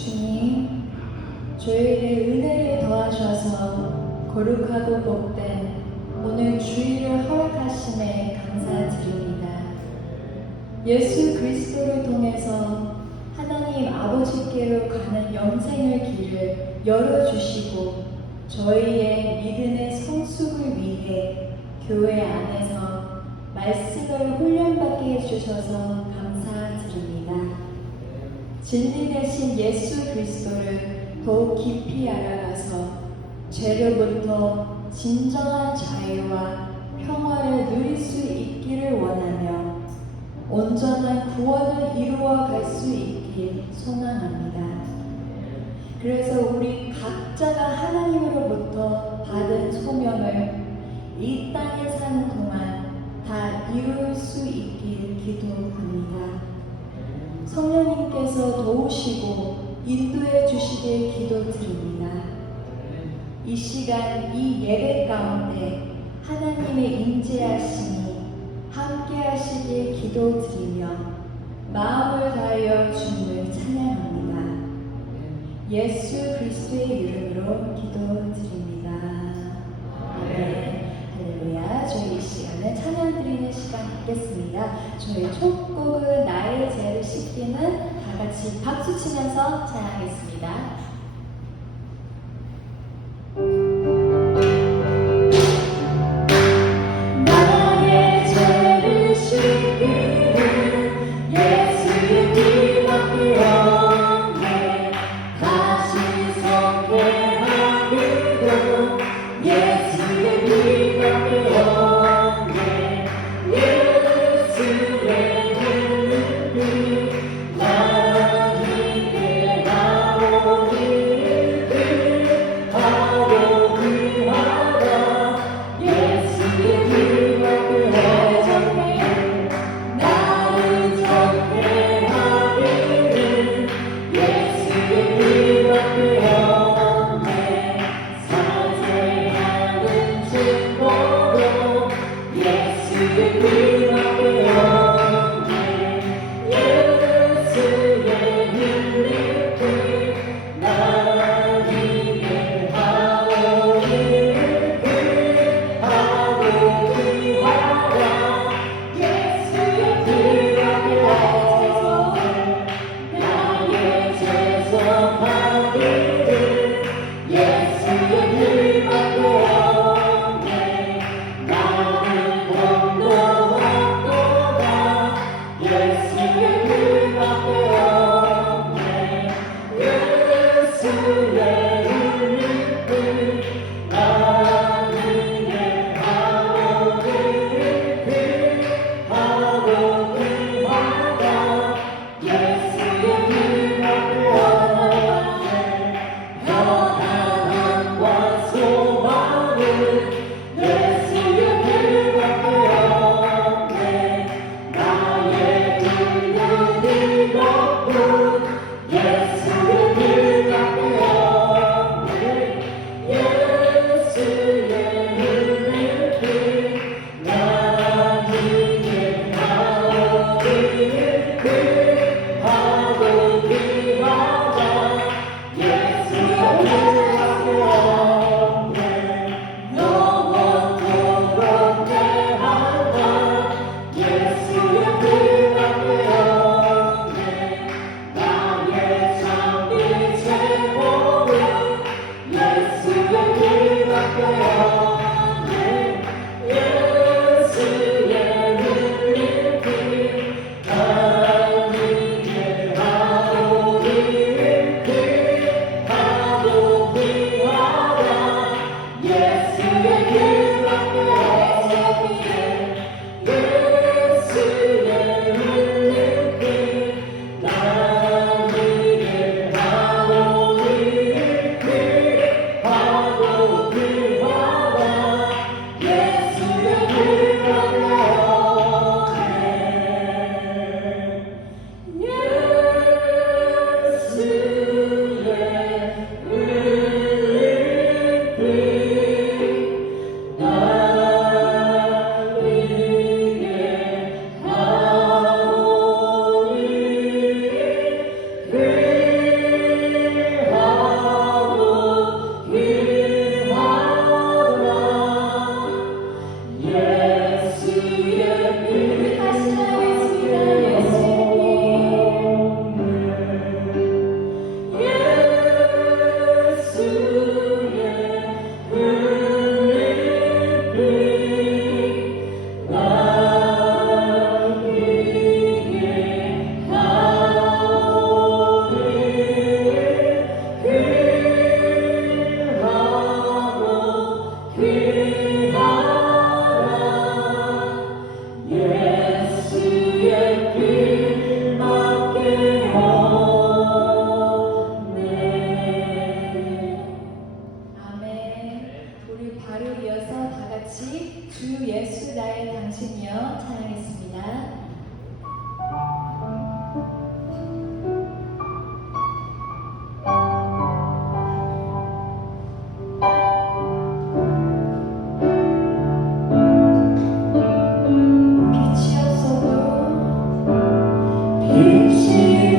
주님, 저희에게 은혜를 더하셔서 거룩하고 복된 오늘 주일을 허락하심에 감사드립니다. 예수 그리스도를 통해서 하나님 아버지께로 가는 영생의 길을 열어주시고 저희의 믿음의 성숙을 위해 교회 안에서 말씀을 훈련받게 해주셔서 감사드립니다. 진리 대신 예수 그리스도를 더욱 깊이 알아가서 죄로부터 진정한 자유와 평화를 누릴 수 있기를 원하며 온전한 구원을 이루어 갈 수 있길 소망합니다. 그래서 우리 각자가 하나님으로부터 받은 소명을 이 땅에 사는 동안 다 이룰 수 있길 기도합니다. 성령님께서 도우시고 인도해 주시길 기도드립니다. 이 시간 이 예배 가운데 하나님의 임재하심이 함께 하시길 기도드리며 마음을 다하여 주님을 찬양합니다. 예수 그리스도의 이름으로 기도드립니다. 아멘. 할렐루야. 저희 이 시간은 찬양 드리는 시간 갖겠습니다. 저희 첫 곡은 나의 죄를 씻기는 다 같이 박수 치면서 찬양하겠습니다.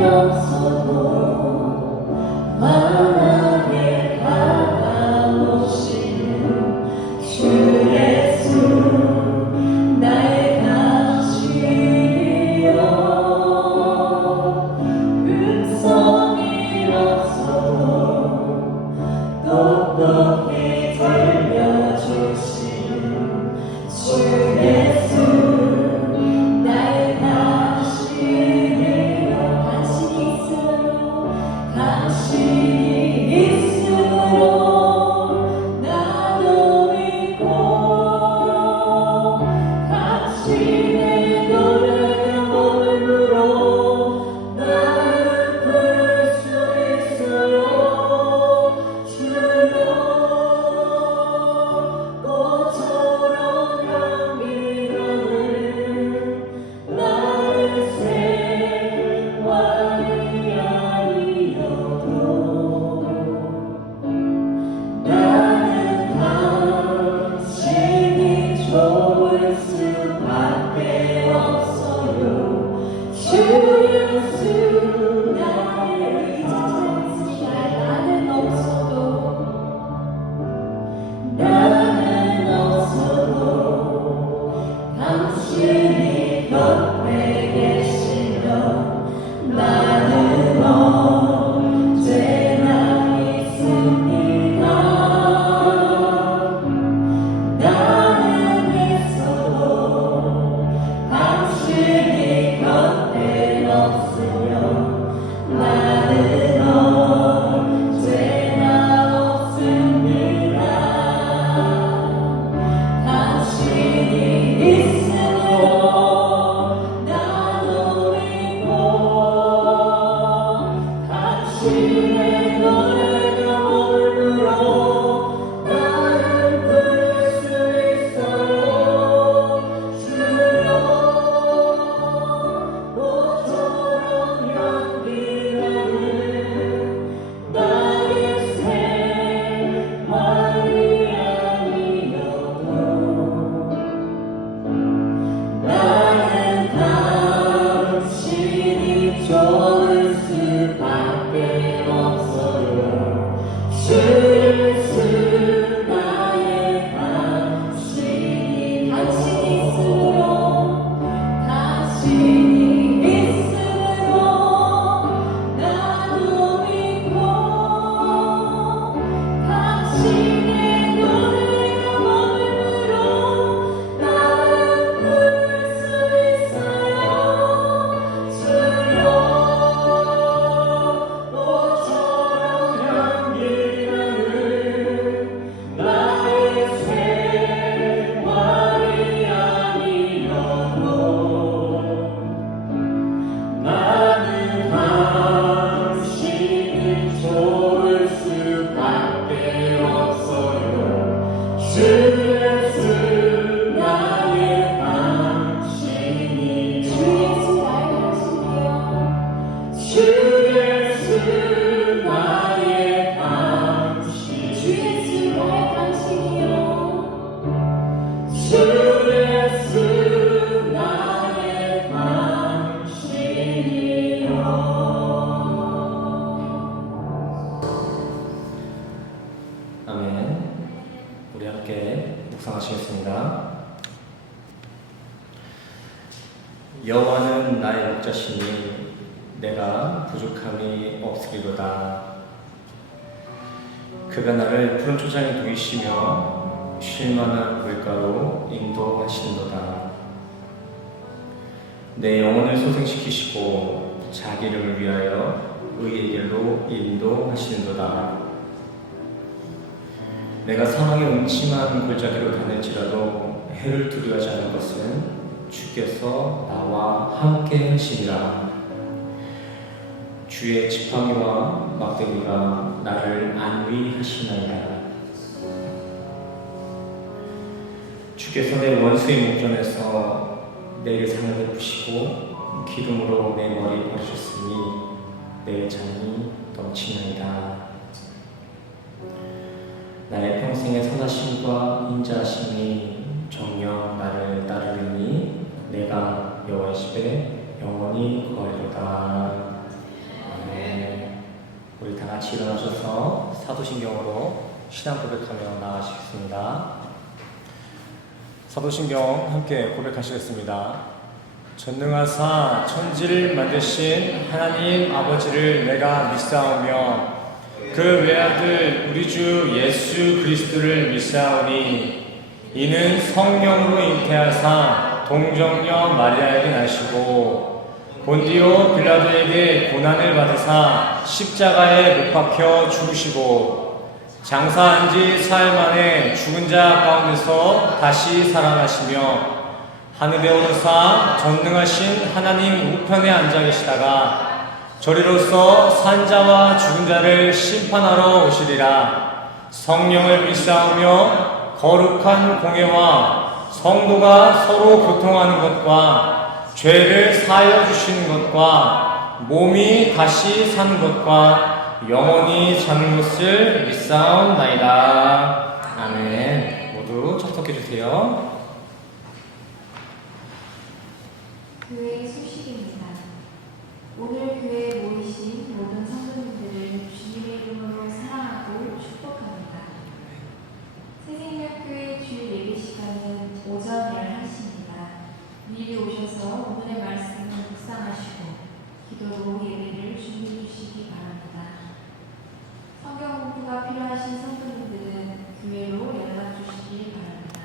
없어도 환하게 다가오시는 주 예수 나의 당신이여 음성이 없어도 똑똑히 들려주시는 주 예수 나의 당신이여 당신이 있으므로 나도 믿고 당신의 노래가 머물러 나를 부를 수 있어요 주여 꽃처럼 향기나는 나의 생활이 아니어도 나는 당신이 좋을 수밖에 없어요 주 예수 나의 의지자 나는 없어도 당신이 곁에 계시면 나는 언제나 있습니다 나는 있어도 당신이 곁에 없으면 나는 언제나 없습니다 당신이 있으므로 나도 믿고 당신의 노래가 머물러 나를 부를 수 있어요 주여 꽃처럼 향기나는 나의 생활이 아니어도 나는 당신이 좋을 수밖에 없어요 주 예수 나의 당신이 있으므로 나도 믿고 당신의 노래가 머물러 나를 부를 수 있어요 주여 꽃처럼 향기나는 나의 생활이 아니어도 나는 당신이 좋을 수밖에 없어요 주 예수 나의 당신이 주 예수 나의 당신이요 주 예수 나의 당신 주 예수 나의 당신이요 주 예수 나의 당신이요 아멘. 우리 함께 묵상하시겠습니다. 여호와는 나의 목자시니 내가 부족함이 없으리로다. 그가 나를 푸른 초장에 누이시며 쉴만한 물가로 인도하시는도다. 내 영혼을 소생시키시고 자기 이름을 위하여 의의 길로 인도하시는도다. 내가 사망의 음침한 골짜기로 다닐지라도 해를 두려워하지 않을 것은 주께서 나와 함께 하시리라. 주의 지팡이와 막대기가 나를 안위하시나이다. 주께서 내 원수의 목전에서 내게 상을 베푸시고 기름으로 내 머리 바르셨으니 내 잔이 넘치나이다. 나의 평생의 선하심과 인자하심이 정녕 나를 따르리니 내가 여호와의 집에 영원히 거하리로다. 같이 일어나셔서 사도신경으로 신앙 고백하며 나아가시겠습니다. 사도신경 함께 고백하시겠습니다. 전능하사 천지를 만드신 하나님 아버지를 내가 믿사오며 그 외아들 우리 주 예수 그리스도를 믿사오니 이는 성령으로 잉태하사 동정녀 마리아에게 나시고 본디오 빌라도에게 고난을 받으사 십자가에 못 박혀 죽으시고 장사한 지 사흘 만에 죽은 자 가운데서 다시 살아나시며 하늘에 오르사 전능하신 하나님 우편에 앉아 계시다가 저리로서 산자와 죽은 자를 심판하러 오시리라. 성령을 믿사오며 거룩한 공예와 성도가 서로 교통하는 것과 죄를 사하여 주시는 것과 몸이 다시 사는 것과 영원히 사는 것을 믿사옵나이다. 아멘. 모두 접속해 주세요. 교회의 소식입니다. 오늘 교회에 모이신 모든 성도님들을 주님의 이름으로 사랑하고 축복합니다. 새생명교회 주일 예배 시간은 오전 11시입니다. 미리 오셔서 오늘의 말씀을 묵상하시고 기도로 예배를 준비해 주시기 바랍니다. 성경 공부가 필요하신 성도님들은 교회로 연락 주시기 바랍니다.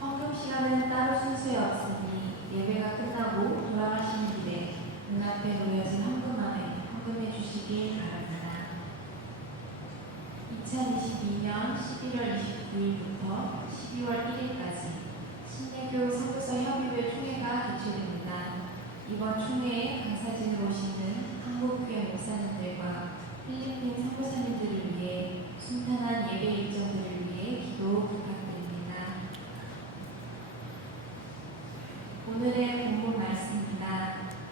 헌금 시간은 따로 순서에 없으니 예배가 끝나고 돌아가시는 길에 눈앞에 놓여진 헌금함에 헌금해 주시기 바랍니다. 2022년 11월 29일부터 12월 1일까지 신내교 선교사 협의회 총회가 개최됩니다. 이번 총회에 강사진으로 오시는 한국교회 목사님들과 필리핀 선교사님들을 위해 순탄한 예배 일정들을 위해 기도 부탁드립니다. 오늘의 본문 말씀입니다.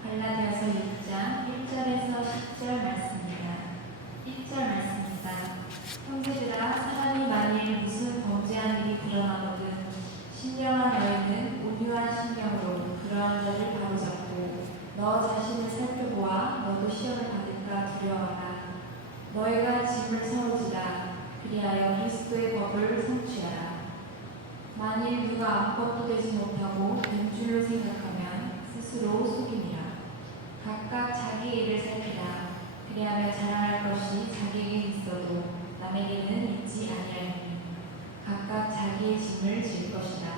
갈라디아서 6장 1절에서 10절 말씀입니다. 1절 말씀입니다. 형제들아, 사람이 만일 무슨 범죄한 일이 드러나거든 신령한 너희는 온유한 신령으로 그러한 자를 바로잡고 너 자신을 살펴보아 너도 시험을 받을까 두려워하라. 너희가 짐을 서오지라. 그리하여 그리스도의 법을 성취하라. 만일 누가 아무것도 되지 못하고 된 줄로 생각하면 스스로 속임이라. 각각 자기 일을 살피라. 그리하면 자랑할 것이 자기에게 있어도 남에게는 있지 아니하니 각각 자기의 짐을 질 것이다.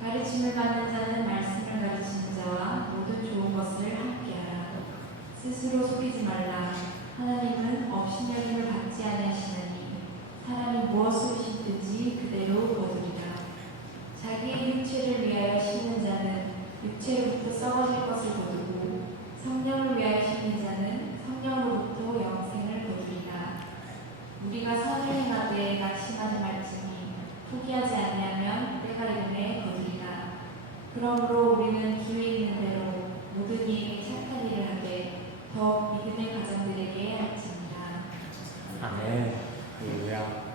가르침을 받는 자는 말씀을 가르치는 자와 모든 좋은 것을 함께하라. 스스로 속이지 말라. 하나님은 업신여김을 받지 아니하시나니 사람이 무엇을 심든지 그대로 거두리라. 자기의 육체를 위하여 심는 자는 육체로부터 썩어질 것을 거두고 성령을 위하여 심는 자는 성령으로부터 영생을 거두리라. 우리가 선을 행하되 낙심하지 말지니 포기하지 아니하면 때가 이르매 거두리라. 그러므로 우리는 기회 있는 대로 모든 이에게 착한 일을 하되 더욱 믿음의 가정들에게 할지니라. 아멘. 할렐루야.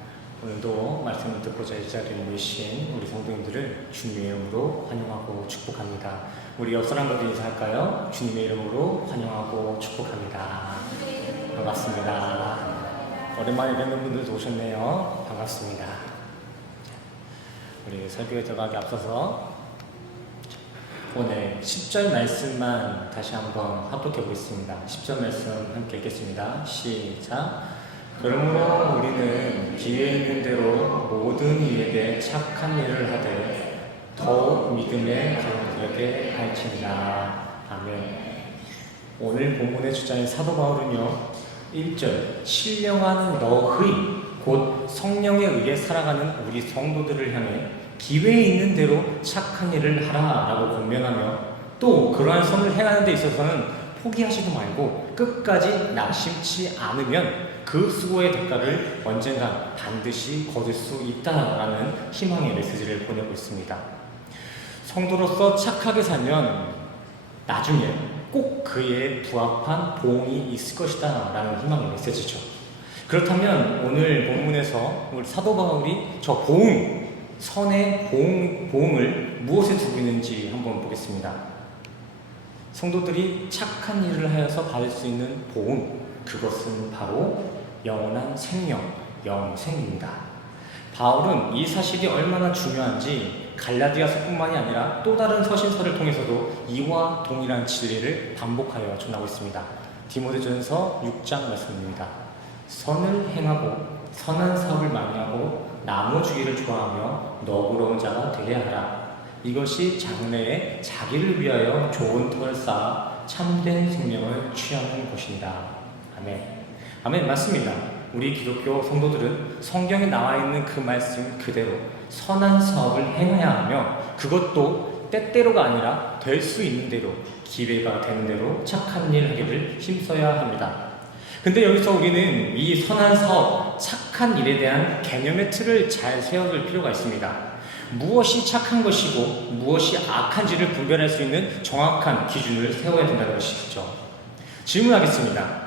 오늘도 말씀을 듣고자 이 자리에 모이신 우리 성도님들을 주님의 이름으로 환영하고 축복합니다. 우리 옆 사람들도 인사할까요? 주님의 이름으로 환영하고 축복합니다. 반갑습니다. 오랜만에 뵙는 분들도 오셨네요. 반갑습니다. 우리 설교에 들어가기 앞서서 오늘 10절 말씀만 다시 한번 합독해 보겠습니다. 10절 말씀 함께 읽겠습니다. 시작. 그러므로 우리는 기회 있는 대로 모든 이에게 착한 일을 하되 더욱 믿음의 가정들에게 할지니라. 아멘. 오늘 본문의 주자인 사도 바울은요 1절 신령한 너희 곧 성령에 의해 살아가는 우리 성도들을 향해 기회 있는 대로 착한 일을 하라 라고 권면하며 또 그러한 선을 행하는 데 있어서는 포기하지도 말고 끝까지 낙심치 않으면 그 수고의 대가를 언젠가 반드시 거둘 수 있다라는 희망의 메시지를 보내고 있습니다. 성도로서 착하게 살면 나중에 꼭 그에 부합한 보응이 있을 것이다 라는 희망의 메시지죠. 그렇다면 오늘 본문에서 우리 사도 바울이 저 보응, 선의 보응을 무엇에 두고 있는지 한번 보겠습니다. 성도들이 착한 일을 하여서 받을 수 있는 보응, 그것은 바로 영원한 생명, 영생입니다. 바울은 이 사실이 얼마나 중요한지 갈라디아서뿐만이 아니라 또 다른 서신서를 통해서도 이와 동일한 진리를 반복하여 전하고 있습니다. 디모데전서 6장 말씀입니다. 선을 행하고 선한 사업을 많이 하고 나눠주기를 좋아하며 너그러운 자가 되게 하라. 이것이 장래에 자기를 위하여 좋은 덕을 쌓아 참된 생명을 취하는 것이니라. 아멘. 아멘. 맞습니다. 우리 기독교 성도들은 성경에 나와 있는 그 말씀 그대로 선한 사업을 행해야 하며, 그것도 때때로가 아니라 될 수 있는 대로, 기회가 되는 대로 착한 일 하기를 힘써야 합니다. 근데 여기서 우리는 이 선한 사업, 착한 일에 대한 개념의 틀을 잘 세워둘 필요가 있습니다. 무엇이 착한 것이고 무엇이 악한지를 분별할 수 있는 정확한 기준을 세워야 된다는 것이죠. 질문하겠습니다.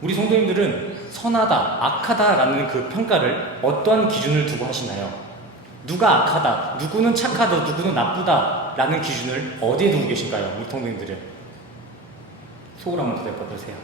우리 성도님들은 선하다, 악하다라는 그 평가를 어떠한 기준을 두고 하시나요? 누가 악하다, 누구는 착하다, 누구는 나쁘다라는 기준을 어디에 두고 계신가요? 우리 성도님들은 속으로 한번 대답해보세요.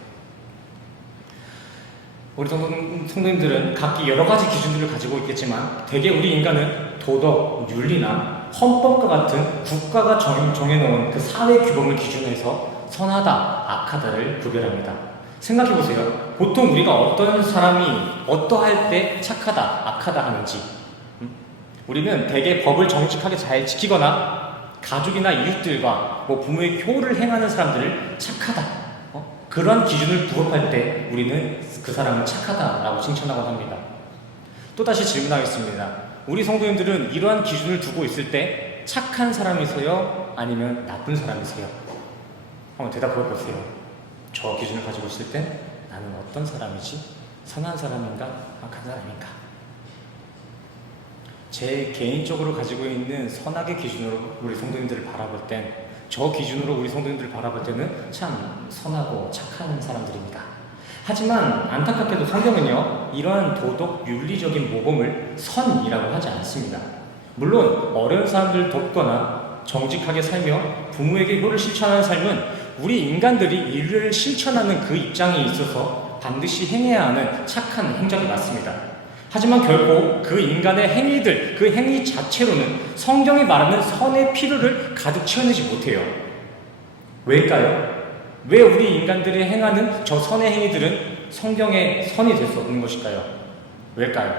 우리 성도님들은 각기 여러 가지 기준들을 가지고 있겠지만 대개 우리 인간은 도덕, 윤리나 헌법과 같은 국가가 정해놓은 그 사회 규범을 기준해서 선하다, 악하다를 구별합니다. 생각해보세요. 보통 우리가 어떤 사람이 어떠할 때 착하다, 악하다 하는지, 우리는 대개 법을 정직하게 잘 지키거나 가족이나 이웃들과 부모의 효를 행하는 사람들을 착하다, 그러한 기준을 부합할 때 우리는 그 사람을 착하다라고 칭찬하곤 합니다. 또다시 질문하겠습니다. 우리 성도님들은 이러한 기준을 두고 있을 때 착한 사람이세요? 아니면 나쁜 사람이세요? 한번 대답해 보세요. 저 기준을 가지고 있을 땐 나는 어떤 사람이지? 선한 사람인가? 악한 사람인가? 제 개인적으로 가지고 있는 선악의 기준으로 우리 성도님들을 바라볼 땐, 저 기준으로 우리 성도님들을 바라볼 때는 참 선하고 착한 사람들입니다. 하지만 안타깝게도 성경은요, 이러한 도덕, 윤리적인 모범을 선이라고 하지 않습니다. 물론 어려운 사람들을 돕거나 정직하게 살며 부모에게 효를 실천하는 삶은 우리 인간들이 인류를 실천하는 그 입장에 있어서 반드시 행해야 하는 착한 행적이 맞습니다. 하지만 결코 그 인간의 행위들, 그 행위 자체로는 성경이 말하는 선의 필요를 가득 채워내지 못해요. 왜일까요? 왜 우리 인간들이 행하는 저 선의 행위들은 성경의 선이 될 수 없는 것일까요? 왜일까요?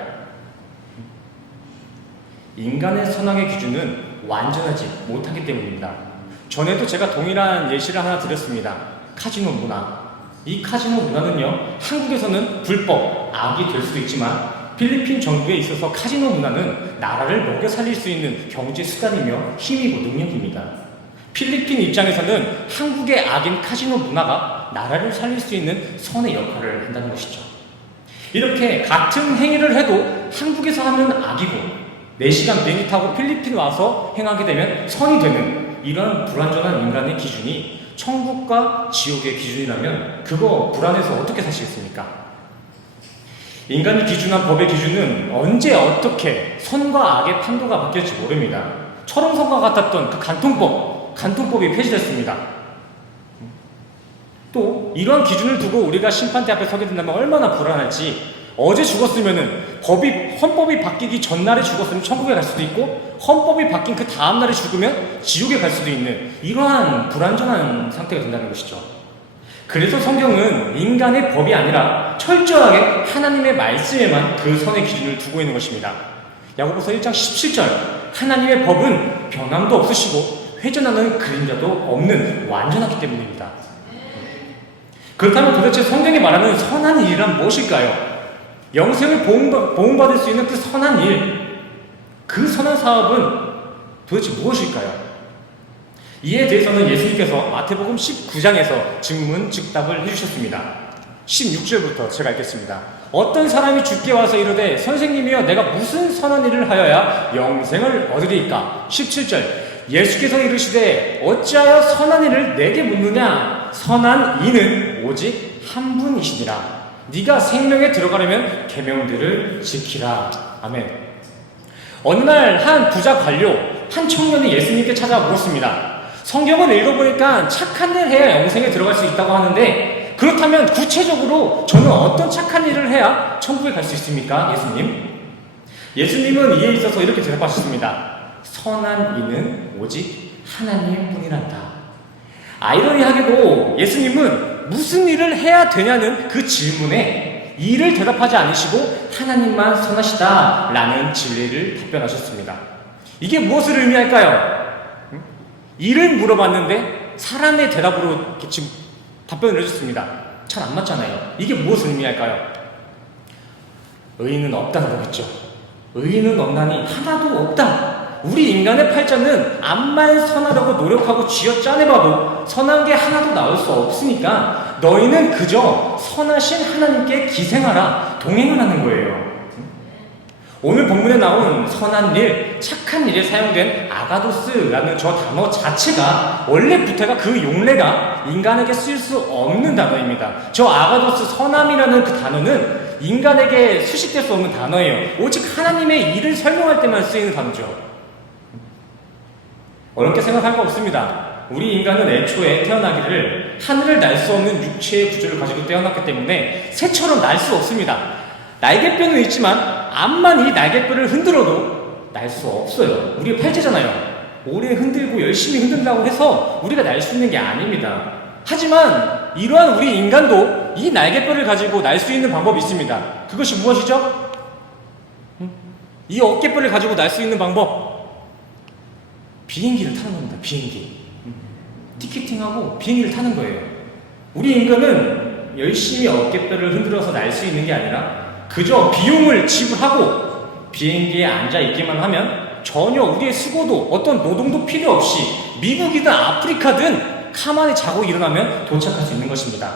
인간의 선악의 기준은 완전하지 못하기 때문입니다. 전에도 제가 동일한 예시를 하나 드렸습니다. 카지노 문화. 이 카지노 문화는요, 한국에서는 불법, 악이 될 수도 있지만 필리핀 정부에 있어서 카지노 문화는 나라를 먹여 살릴 수 있는 경제 수단이며 힘이고 능력입니다. 필리핀 입장에서는 한국의 악인 카지노 문화가 나라를 살릴 수 있는 선의 역할을 한다는 것이죠. 이렇게 같은 행위를 해도 한국에서 하면 악이고 4시간 비행기 타고 필리핀 와서 행하게 되면 선이 되는 이런 불완전한 인간의 기준이 천국과 지옥의 기준이라면 그거 불안해서 어떻게 사시겠습니까? 인간이 기준한 법의 기준은 언제 어떻게 선과 악의 판도가 바뀔지 모릅니다. 철옹성과 같았던 그 간통법이 폐지됐습니다. 또 이러한 기준을 두고 우리가 심판대 앞에 서게 된다면 얼마나 불안할지. 어제 죽었으면은 헌법이 바뀌기 전날에 죽었으면 천국에 갈 수도 있고, 헌법이 바뀐 그 다음날에 죽으면 지옥에 갈 수도 있는 이러한 불안정한 상태가 된다는 것이죠. 그래서 성경은 인간의 법이 아니라 철저하게 하나님의 말씀에만 그 선의 기준을 두고 있는 것입니다. 야고보서 1장 17절, 하나님의 법은 변함도 없으시고 회전하는 그림자도 없는 완전하기 때문입니다. 그렇다면 도대체 성경이 말하는 선한 일이란 무엇일까요? 영생을 보응받을 수 있는 그 선한 일, 그 선한 사업은 도대체 무엇일까요? 이에 대해서는 예수님께서 마태복음 19장에서 즉문즉답을 해주셨습니다. 16절부터 제가 읽겠습니다. 어떤 사람이 주께 와서 이르되 선생님이여 내가 무슨 선한 일을 하여야 영생을 얻으리이까? 17절, 예수께서 이르시되 어찌하여 선한 일을 내게 묻느냐? 선한 이는 오직 한 분이시니라. 네가 생명에 들어가려면 계명들을 지키라. 아멘. 어느 날 한 부자 관료, 한 청년이 예수님께 찾아와 물었습니다. 성경을 읽어보니까 착한 일 해야 영생에 들어갈 수 있다고 하는데 그렇다면 구체적으로 저는 어떤 착한 일을 해야 천국에 갈 수 있습니까? 예수님? 예수님은 이에 있어서 이렇게 대답하셨습니다. 선한 이는 오직 하나님 뿐이란다. 아이러니하게도 예수님은 무슨 일을 해야 되냐는 그 질문에 이를 대답하지 않으시고 하나님만 선하시다 라는 진리를 답변하셨습니다. 이게 무엇을 의미할까요? 이를 물어봤는데 사람의 대답으로 이렇게 지금 답변을 해줬습니다. 잘 안 맞잖아요. 이게 무엇을 의미할까요? 의인은 없다는 거겠죠. 의인은 없나니 하나도 없다. 우리 인간의 팔자는 암만 선하려고 노력하고 쥐어짜내봐도 선한 게 하나도 나올 수 없으니까 너희는 그저 선하신 하나님께 기생하라, 동행을 하는 거예요. 오늘 본문에 나온 선한 일, 착한 일에 사용된 아가도스라는 저 단어 자체가 원래부터가 그 용례가 인간에게 쓸 수 없는 단어입니다. 저 아가도스, 선함이라는 그 단어는 인간에게 수식될 수 없는 단어예요. 오직 하나님의 일을 설명할 때만 쓰이는 단어죠. 어렵게 생각할 거 없습니다. 우리 인간은 애초에 태어나기를 하늘을 날 수 없는 육체의 구조를 가지고 태어났기 때문에 새처럼 날 수 없습니다. 날개뼈는 있지만 암만 이 날개뼈를 흔들어도 날 수 없어요. 우리가 팔자잖아요. 오래 흔들고 열심히 흔든다고 해서 우리가 날 수 있는 게 아닙니다. 하지만 이러한 우리 인간도 이 날개뼈를 가지고 날 수 있는 방법이 있습니다. 그것이 무엇이죠? 이 어깨뼈를 가지고 날 수 있는 방법. 비행기를 타는 겁니다. 비행기. 티켓팅하고 비행기를 타는 거예요. 우리 인간은 열심히 어깨뼈를 흔들어서 날 수 있는 게 아니라 그저 비용을 지불하고 비행기에 앉아 있기만 하면 전혀 우리의 수고도 어떤 노동도 필요 없이 미국이든 아프리카든 가만히 자고 일어나면 도착할 수 있는 것입니다.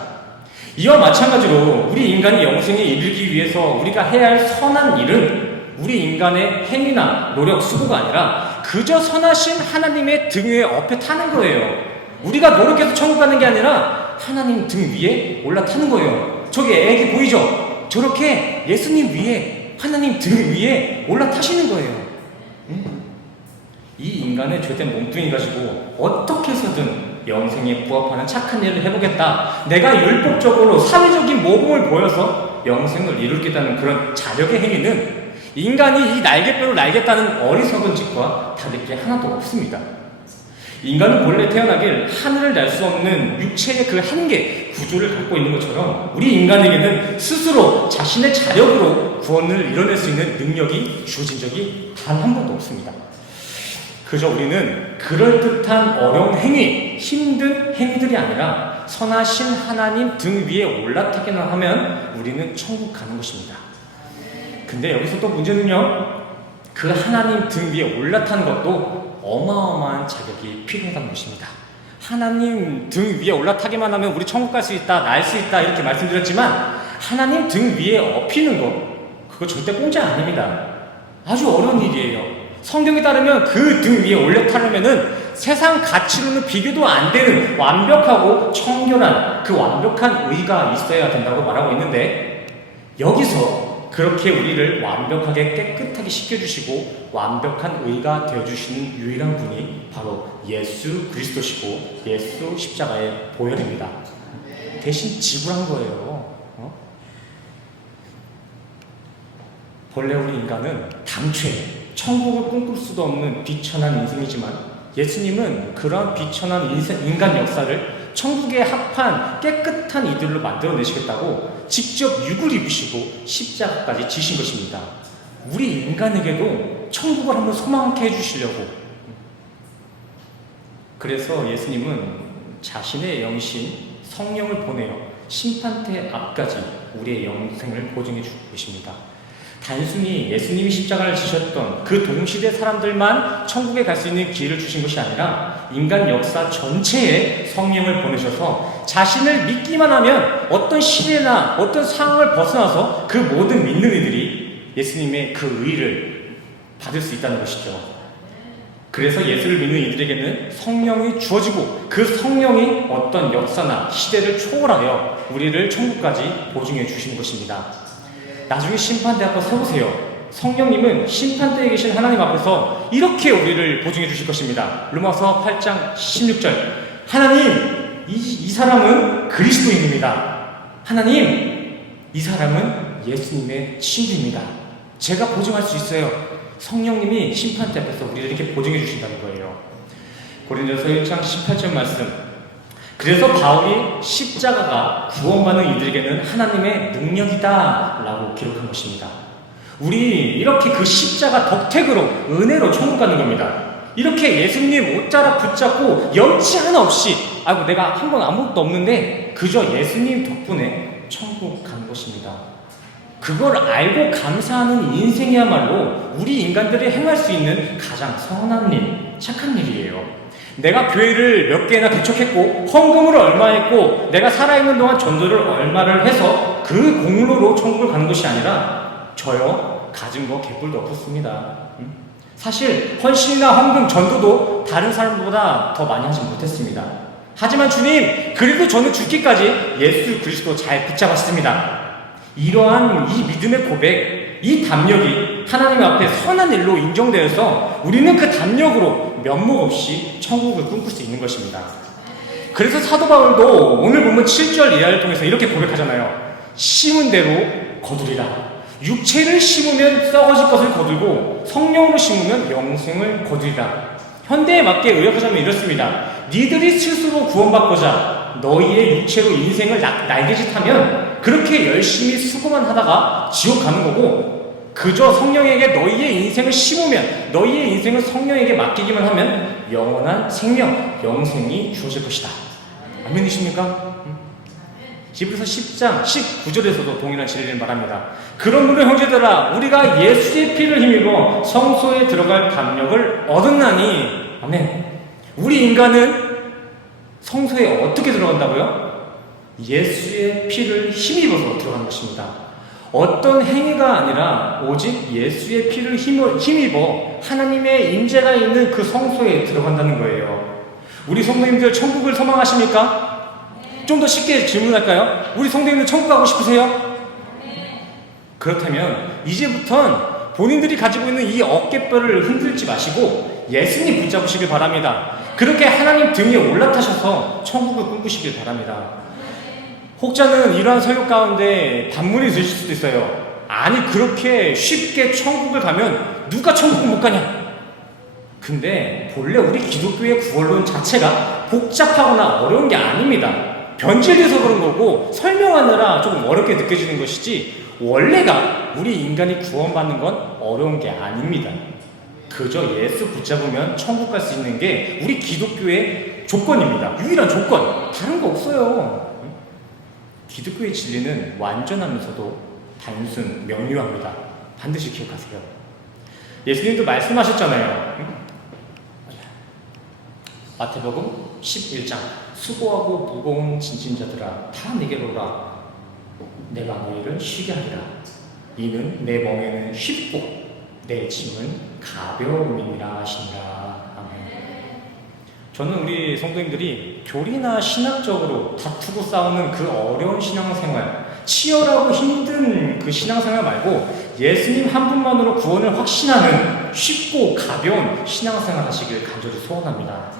이와 마찬가지로 우리 인간이 영생에 이르기 위해서 우리가 해야 할 선한 일은 우리 인간의 행위나 노력, 수고가 아니라 그저 선하신 하나님의 등 위에 업혀 타는 거예요. 우리가 노력해서 천국 가는 게 아니라 하나님 등 위에 올라타는 거예요. 저기 애기 보이죠? 저렇게 예수님 위에, 하나님 등 위에 올라타시는 거예요. 이 인간의 죄된 몸뚱이 가지고 어떻게 해서든 영생에 부합하는 착한 일을 해보겠다. 내가 율법적으로 사회적인 모범을 보여서 영생을 이루겠다는 그런 자력의 행위는 인간이 이 날개뼈로 날겠다는 어리석은 짓과 다를 게 하나도 없습니다. 인간은 본래 태어나길 하늘을 날 수 없는 육체의 그 한계, 구조를 갖고 있는 것처럼 우리 인간에게는 스스로 자신의 자력으로 구원을 이뤄낼 수 있는 능력이 주어진 적이 단 한 번도 없습니다. 그저 우리는 그럴듯한 어려운 행위, 힘든 행위들이 아니라 선하신 하나님 등 위에 올라타기만 하면 우리는 천국 가는 것입니다. 근데 여기서 또 문제는요, 그 하나님 등 위에 올라타는 것도 어마어마한 자격이 필요하다는 것입니다. 하나님 등 위에 올라타기만 하면 우리 천국 갈 수 있다, 날 수 있다 이렇게 말씀드렸지만 하나님 등 위에 업히는 거, 그거 절대 공짜 아닙니다. 아주 어려운 일이에요. 성경에 따르면 그 등 위에 올라타려면은 세상 가치로는 비교도 안 되는 완벽하고 청결한 그 완벽한 의가 있어야 된다고 말하고 있는데, 여기서 그렇게 우리를 완벽하게 깨끗하게 씻겨주시고 완벽한 의가 되어주시는 유일한 분이 바로 예수 그리스도시고 예수 십자가의 보혈입니다. 대신 지불한 거예요. 본래 우리 인간은 당최 천국을 꿈꿀 수도 없는 비천한 인생이지만 예수님은 그런 비천한 인간 역사를 천국에 합한 깨끗한 이들로 만들어내시겠다고 직접 육을 입으시고 십자가까지 지신 것입니다. 우리 인간에게도 천국을 한번 소망케 해주시려고. 그래서 예수님은 자신의 영신 성령을 보내어 심판대 앞까지 우리의 영생을 보증해 주고 계십니다. 단순히 예수님이 십자가를 지셨던 그 동시대 사람들만 천국에 갈 수 있는 기회를 주신 것이 아니라 인간 역사 전체에 성령을 보내셔서 자신을 믿기만 하면 어떤 시대나 어떤 상황을 벗어나서 그 모든 믿는 이들이 예수님의 그 의를 받을 수 있다는 것이죠. 그래서 예수를 믿는 이들에게는 성령이 주어지고 그 성령이 어떤 역사나 시대를 초월하여 우리를 천국까지 보증해 주시는 것입니다. 나중에 심판대 앞에 서보세요. 성령님은 심판대에 계신 하나님 앞에서 이렇게 우리를 보증해 주실 것입니다. 로마서 8장 16절, 하나님, 이 사람은 그리스도인입니다. 하나님, 이 사람은 예수님의 친구입니다. 제가 보증할 수 있어요. 성령님이 심판대 앞에서 우리를 이렇게 보증해 주신다는 거예요. 고린도서 1장 18절 말씀. 그래서 바울이 십자가가 구원받는 이들에게는 하나님의 능력이다 라고 기록한 것입니다. 우리 이렇게 그 십자가 덕택으로 은혜로 천국 가는 겁니다. 이렇게 예수님 옷자락 붙잡고 염치 하나 없이 아이고 내가 한 번 아무것도 없는데 그저 예수님 덕분에 천국 가는 것입니다. 그걸 알고 감사하는 인생이야말로 우리 인간들이 행할 수 있는 가장 선한 일, 착한 일이에요. 내가 교회를 몇 개나 개척했고 헌금을 얼마 했고 내가 살아있는 동안 전도를 얼마를 해서 그 공로로 천국을 가는 것이 아니라 저요 가진 거 개뿔도 없었습니다. 사실 헌신이나 헌금, 전도도 다른 사람보다 더 많이 하지 못했습니다. 하지만 주님, 그래도 저는 죽기까지 예수 그리스도 잘 붙잡았습니다. 이러한 이 믿음의 고백, 이 담력이 하나님 앞에 선한 일로 인정되어서 우리는 그 담력으로 면목 없이 천국을 꿈꿀 수 있는 것입니다. 그래서 사도 바울도 오늘 보면 7절 이하를 통해서 이렇게 고백하잖아요. 심은 대로 거두리라. 육체를 심으면 썩어질 것을 거두고 성령으로 심으면 영생을 거두리라. 현대에 맞게 의역하자면 이렇습니다. 니들이 스스로 구원받고자 너희의 육체로 인생을 날개짓하면 그렇게 열심히 수고만 하다가 지옥 가는 거고, 그저 성령에게 너희의 인생을 심으면, 너희의 인생을 성령에게 맡기기만 하면 영원한 생명, 영생이 주어질 것이다. 아멘이십니까? 히브리서 10장 19절에서도 동일한 진리를 말합니다. 그러므로 형제들아, 우리가 예수의 피를 힘입어 성소에 들어갈 담력을 얻었나니. 아멘. 우리 인간은 성소에 어떻게 들어간다고요? 예수의 피를 힘입어서 들어가는 것입니다. 어떤 행위가 아니라 오직 예수의 피를 힘입어 하나님의 임재가 있는 그 성소에 들어간다는 거예요. 우리 성도님들 천국을 소망하십니까? 좀 더 쉽게 질문할까요? 우리 성도님들 천국 가고 싶으세요? 그렇다면 이제부턴 본인들이 가지고 있는 이 어깨뼈를 흔들지 마시고 예수님 붙잡으시길 바랍니다. 그렇게 하나님 등에 올라타셔서 천국을 꿈꾸시길 바랍니다. 혹자는 이러한 설교 가운데 반문이 드실 수도 있어요. 아니, 그렇게 쉽게 천국을 가면 누가 천국을 못 가냐? 근데 본래 우리 기독교의 구원론 자체가 복잡하거나 어려운 게 아닙니다. 변질돼서 그런 거고 설명하느라 조금 어렵게 느껴지는 것이지, 원래가 우리 인간이 구원받는 건 어려운 게 아닙니다. 그저 예수 붙잡으면 천국 갈 수 있는 게 우리 기독교의 조건입니다. 유일한 조건. 다른 거 없어요. 기독교의 진리는 완전하면서도 단순, 명료합니다. 반드시 기억하세요. 예수님도 말씀하셨잖아요. 마태복음 11장 수고하고 무거운 짐진 자들아 다 내게로 오라. 내가 너희를 쉬게 하리라. 이는 내 멍에는 쉽고 내 짐은 가벼움이니라 하시니라. 아멘. 저는 우리 성도님들이 교리나 신학적으로 다투고 싸우는 그 어려운 신앙생활, 치열하고 힘든 그 신앙생활 말고 예수님 한 분만으로 구원을 확신하는 쉽고 가벼운 신앙생활 하시길 간절히 소원합니다.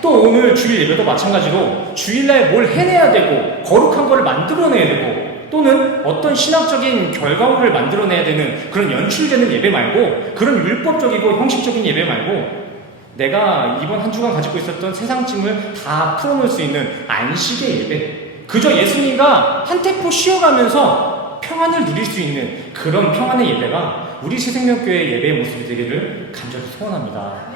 또 오늘 주일 예배도 마찬가지로 주일날 뭘 해내야 되고 거룩한 걸 만들어내야 되고 또는 어떤 신학적인 결과물을 만들어내야 되는 그런 연출되는 예배 말고, 그런 율법적이고 형식적인 예배 말고, 내가 이번 한 주간 가지고 있었던 세상 짐을 다 풀어놓을 수 있는 안식의 예배, 그저 예수님과 한 템포 쉬어가면서 평안을 누릴 수 있는 그런 평안의 예배가 우리 새생명교회 예배의 모습이 되기를 간절히 소원합니다.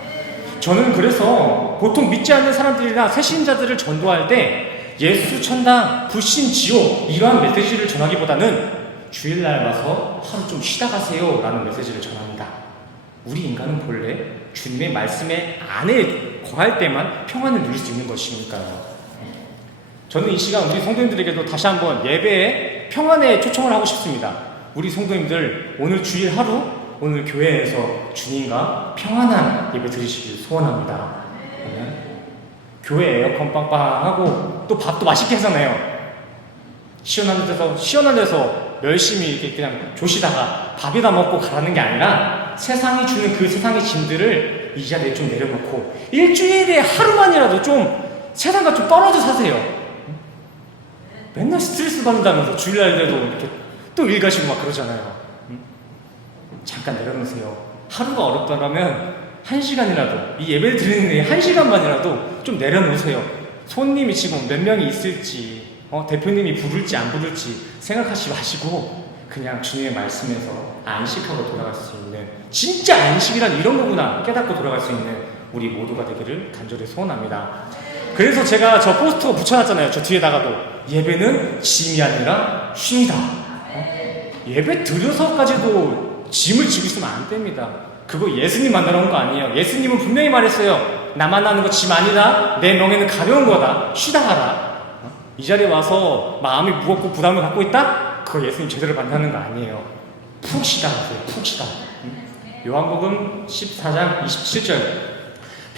저는 그래서 보통 믿지 않는 사람들이나 새신자들을 전도할 때 예수 천당, 불신 지옥 이러한 메시지를 전하기보다는 주일날 와서 하루 좀 쉬다 가세요 라는 메시지를 전합니다. 우리 인간은 본래 주님의 말씀에 안에 거할 때만 평안을 누릴 수 있는 것이니까요. 저는 이 시간 우리 성도님들에게도 다시 한번 예배에 평안에 초청을 하고 싶습니다. 우리 성도님들 오늘 주일 하루, 오늘 교회에서 주님과 평안한 예배 드리시길 소원합니다. 교회 에어컨 빵빵하고 또 밥도 맛있게 하잖아요. 시원한 데서 열심히 이렇게 그냥 조시다가 밥에다 먹고 가라는 게 아니라 세상이 주는 그 세상의 짐들을 이 자리에 좀 내려놓고 일주일에 하루만이라도 좀 세상과 좀 떨어져 사세요. 맨날 스트레스 받는다면서 주일날에도 이렇게 또 일 가시고 막 그러잖아요. 잠깐 내려놓으세요. 하루가 어렵다면 1시간이라도, 이 예배를 드리는 1시간만이라도 좀 내려놓으세요. 손님이 지금 몇 명이 있을지, 대표님이 부를지 안 부를지 생각하지 마시고 그냥 주님의 말씀에서 안식하고 돌아갈 수 있는, 진짜 안식이란 이런 거구나 깨닫고 돌아갈 수 있는 우리 모두가 되기를 간절히 소원합니다. 그래서 제가 저 포스터 붙여놨잖아요. 저 뒤에다가도 예배는 짐이 아니라 쉼이다. 예배 드려서까지도 짐을 지고 있으면 안 됩니다. 그거 예수님 만나러 온 거 아니에요. 예수님은 분명히 말했어요. 나 만나는 거 짐 아니다. 내 명예는 가벼운 거다. 쉬다 하라. 이 자리에 와서 마음이 무겁고 부담을 갖고 있다? 그거 예수님 제대로 만나는 거 아니에요. 푹 쉬다 하세요. 푹 쉬다. 요한복음 14장 27절.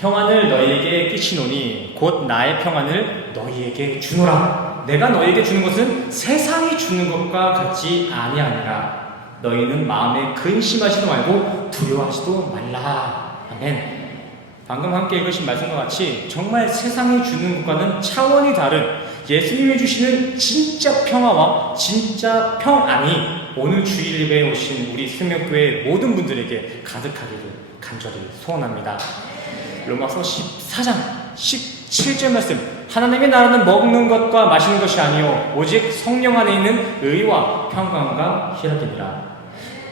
평안을 너희에게 끼치노니 곧 나의 평안을 너희에게 주노라. 내가 너희에게 주는 것은 세상이 주는 것과 같지 아니하니라. 너희는 마음에 근심하지도 말고 두려워하지도 말라. 아멘. 방금 함께 읽으신 말씀과 같이 정말 세상이 주는 것과는 차원이 다른 예수님이 주시는 진짜 평화와 진짜 평안이 오늘 주일 예배에 오신 우리 생명교회 모든 분들에게 가득하기를 간절히 소원합니다. 로마서 14장 17절 말씀. 하나님의 나라는 먹는 것과 마시는 것이 아니요 오직 성령 안에 있는 의와 평강과 희락이니라.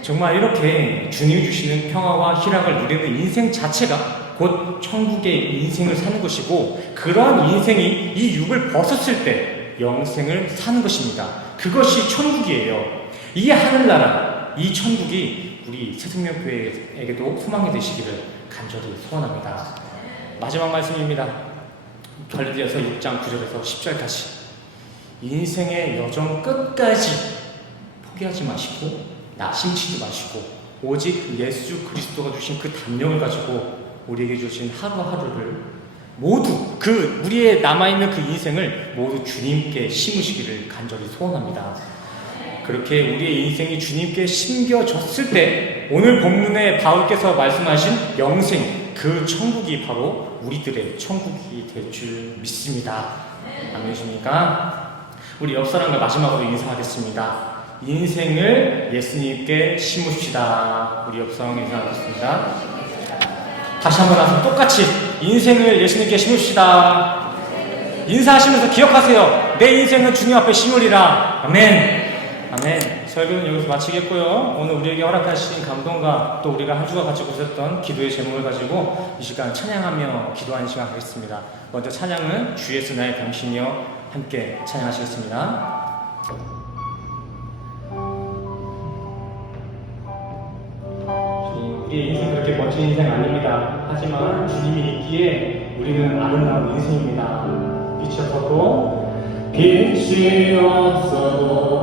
정말 이렇게 주님이 주시는 평화와 희락을 누리는 인생 자체가 곧 천국의 인생을 사는 것이고, 그러한 인생이 이 육을 벗었을 때 영생을 사는 것입니다. 그것이 천국이에요. 이 하늘나라, 이 천국이 우리 새생명교회에게도 소망이 되시기를 간절히 소원합니다. 마지막 말씀입니다. 갈라디아서 6장 9절에서 10절까지. 인생의 여정 끝까지 포기하지 마시고 낙심치지 마시고 오직 예수 그리스도가 주신 그 담력을 가지고 우리에게 주신 하루하루를 모두 우리의 남아있는 그 인생을 모두 주님께 심으시기를 간절히 소원합니다. 그렇게 우리의 인생이 주님께 심겨졌을 때 오늘 본문에 바울께서 말씀하신 영생, 그 천국이 바로 우리들의 천국이 될 줄 믿습니다. 아멘이십니까? 우리 옆 사람과 마지막으로 인사하겠습니다. 인생을 예수님께 심읍시다. 우리 옆 사람 인사하겠습니다. 다시 한번 나서 똑같이 인생을 예수님께 심읍시다. 인사하시면서 기억하세요. 내 인생은 주님 앞에 심으리라. 아멘. 아멘. 설교는 여기서 마치겠고요. 오늘 우리에게 허락하신 감동과 또 우리가 한 주가 가지고 있었던 기도의 제목을 가지고 이 시간 찬양하며 기도하는 시간 가겠습니다. 먼저 찬양은 주 예수 나의 당신이여 함께 찬양하시겠습니다. 우리의 인생 그렇게 멋진 인생 아닙니다. 하지만 주님이 있기에 우리는 아름다운 인생입니다. 빛이 없어도 빛이 없어도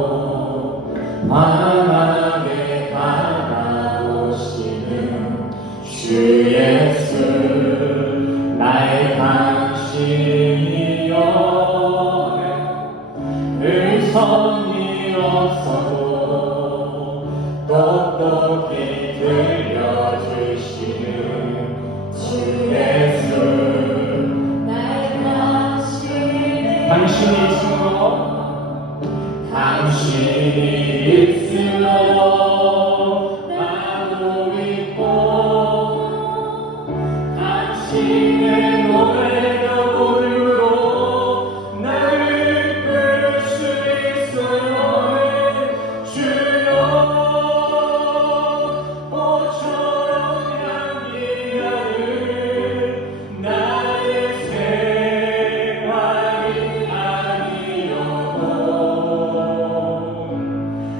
환하게 다가오시는 주 예수 나의 당신이여. 음성이 없어도 똑똑히 들려주시는 주 예수 나의 당신이 있으므로 나도 있고 당신의 노래가 부르로 나를 끌 수 있어요. 주여 꽃처럼 향기 나를 나의 생활이 아니어도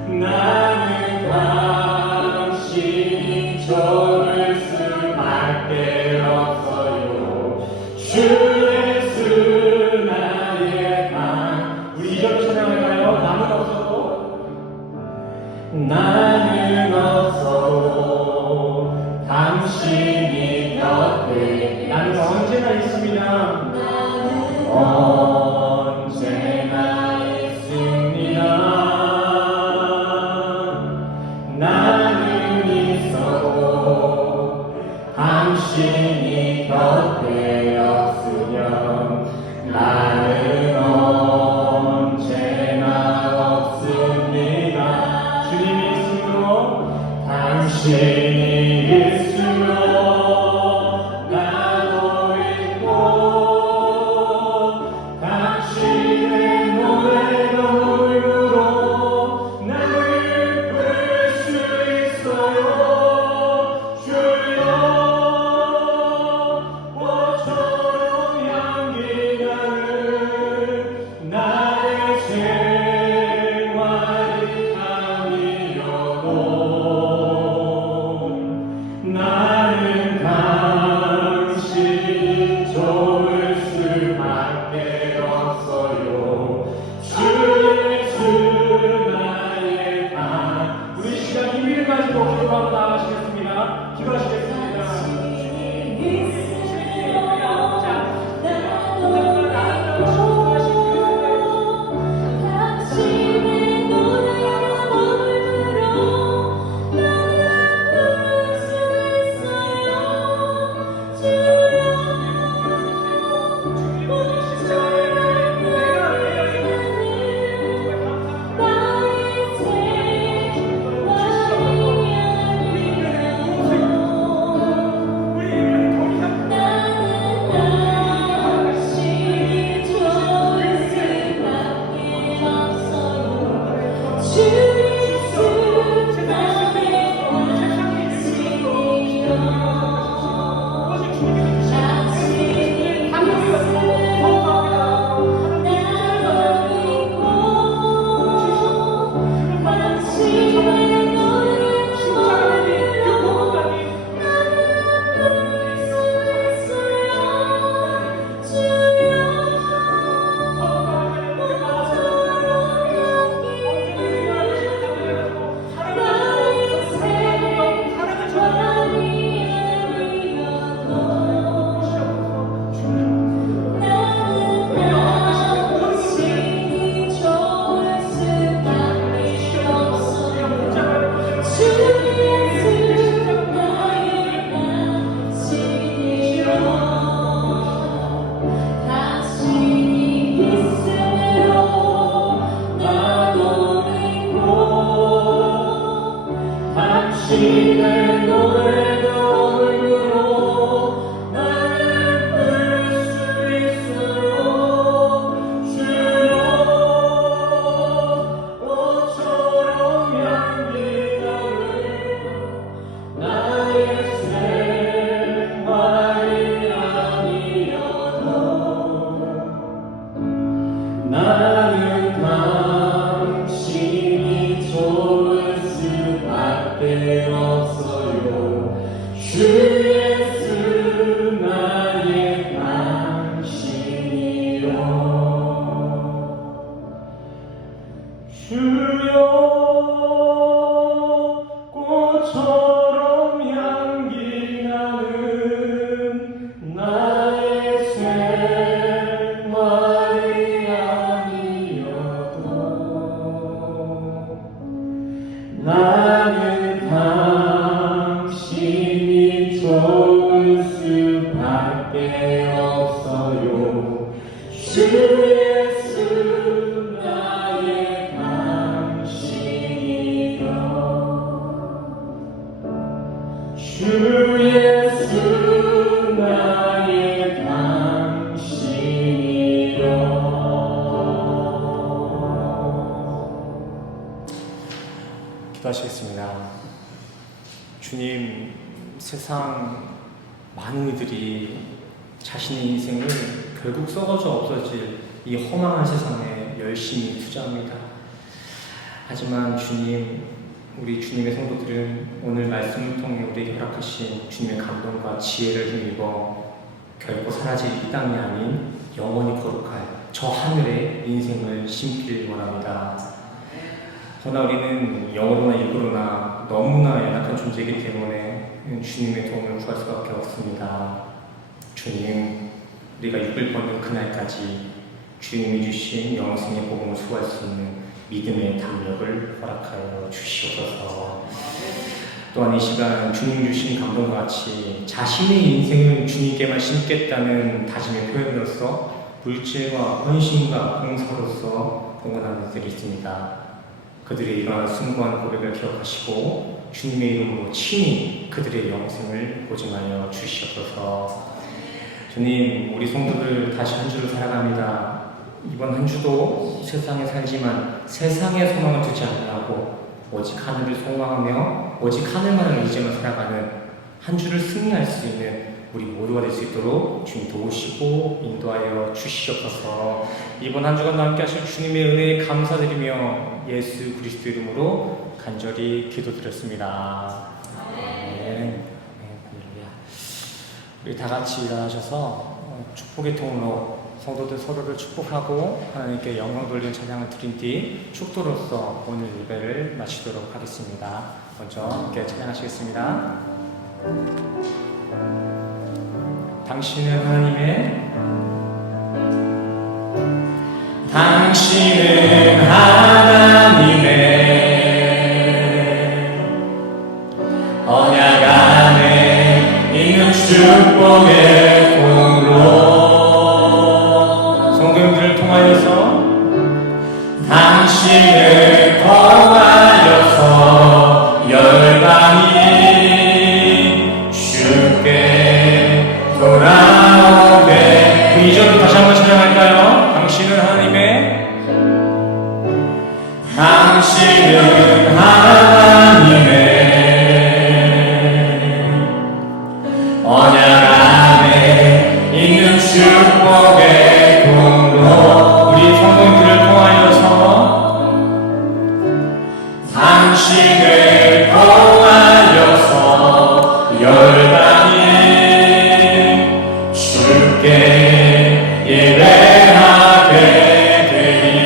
나는 당신이 저를 수밖에 없어요. 주 예수 나의 당. 우리 이절로 찬양할까요? 나는 없어도 당신이 곁에 나는 언제나 있습니다. 언제나 있습니다. 나는 있어도 당신이 곁에 없으면 난 당신의 노래로 울고 나를 부를 수 있어요. 주여 꽃처럼 향기가 나의 생활이 아니어도 나는 당신이 좋을 수밖에 없어요. 주 예수 나의 당신이요. 주여 꽃처럼 향기 나는 나의 생활이 아니어도 나는 당신이 좋을 수밖에 없어요. 주 예수 나의 당신이요. 주 예수 나의 당신이요. 기도하시겠습니다. 주님, 세상 많은 이들이 자신의 인생을 결국 썩어져 없어질 이 허망한 세상에 열심히 투자합니다. 하지만 주님, 우리 주님의 성도들은 오늘 말씀을 통해 우리에게 허락하신 주님의 감동과 지혜를 힘입어 결코 사라질 이 땅이 아닌 영원히 거룩할 저 하늘에 인생을 심길 원합니다. 그러나 우리는 영어로나 일부러나 너무나 연약한 존재이기 때문에 주님의 도움을 구할 수밖에 없습니다. 주님, 우리가 육을 뻗는 그날까지 주님이 주신 영생의 복음을 수고할 수 있는 믿음의 담력을 허락하여 주시옵소서. 또한 이 시간 주님 주신 감동과 같이 자신의 인생을 주님께만 심겠다는 다짐의 표현으로서 물질과 헌신과 봉사로서 봉헌하는 이들이 있습니다. 그들의 이러한 숭고한 고백을 기억하시고 주님의 이름으로 친히 그들의 영생을 보증하여 주시옵소서. 주님, 우리 성도들 다시 한 주를 살아갑니다. 이번 한 주도 세상에 살지만 세상의 소망을 두지 아니하고 오직 하늘을 소망하며 오직 하늘만을 의지하며 살아가는 한 주를 승리할 수 있는 우리 모두가 될 수 있도록 주님 도우시고 인도하여 주시옵소서. 이번 한 주간도 함께 하실 주님의 은혜에 감사드리며 예수 그리스도 이름으로 간절히 기도드렸습니다. 아멘. 우리 다 같이 일어나셔서 축복의 통로 성도들 서로를 축복하고 하나님께 영광 돌리는 찬양을 드린 뒤 축도로서 오늘 예배를 마치도록 하겠습니다. 먼저 함께 찬양하시겠습니다. 당신은 하나님의 언약 안에 있는 축복의 통로. 성도님들을 통하여서 당신을 통하여서 열방이 주께 돌아오게. 그 이전으로 다시 한번 찬양할까요? 당신은 당신은 하나님의 언약 안에 있는 축복의 통로. 우리 성도님들을 통하여서 당신을 통하여서 열방이 주께 예배하게 되리.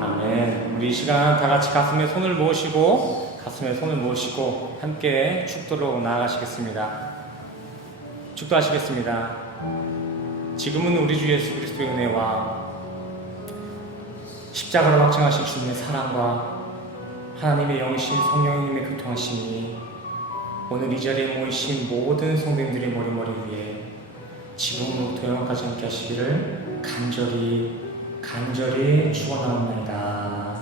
아멘. 우리 이 시간 다 같이 가슴에 손을 모으시고 함께 축도로 나아가시겠습니다. 축도하시겠습니다. 지금은 우리 주 예수 그리스도의 은혜와 십자가로 확증하신 주님의 사랑과 하나님의 영이신 성령님의 교통하심이 오늘 이 자리에 모이신 모든 성도님들의 머리 위에 지금으로부터 영원까지 함께 하시기를 간절히 축원하옵나이다.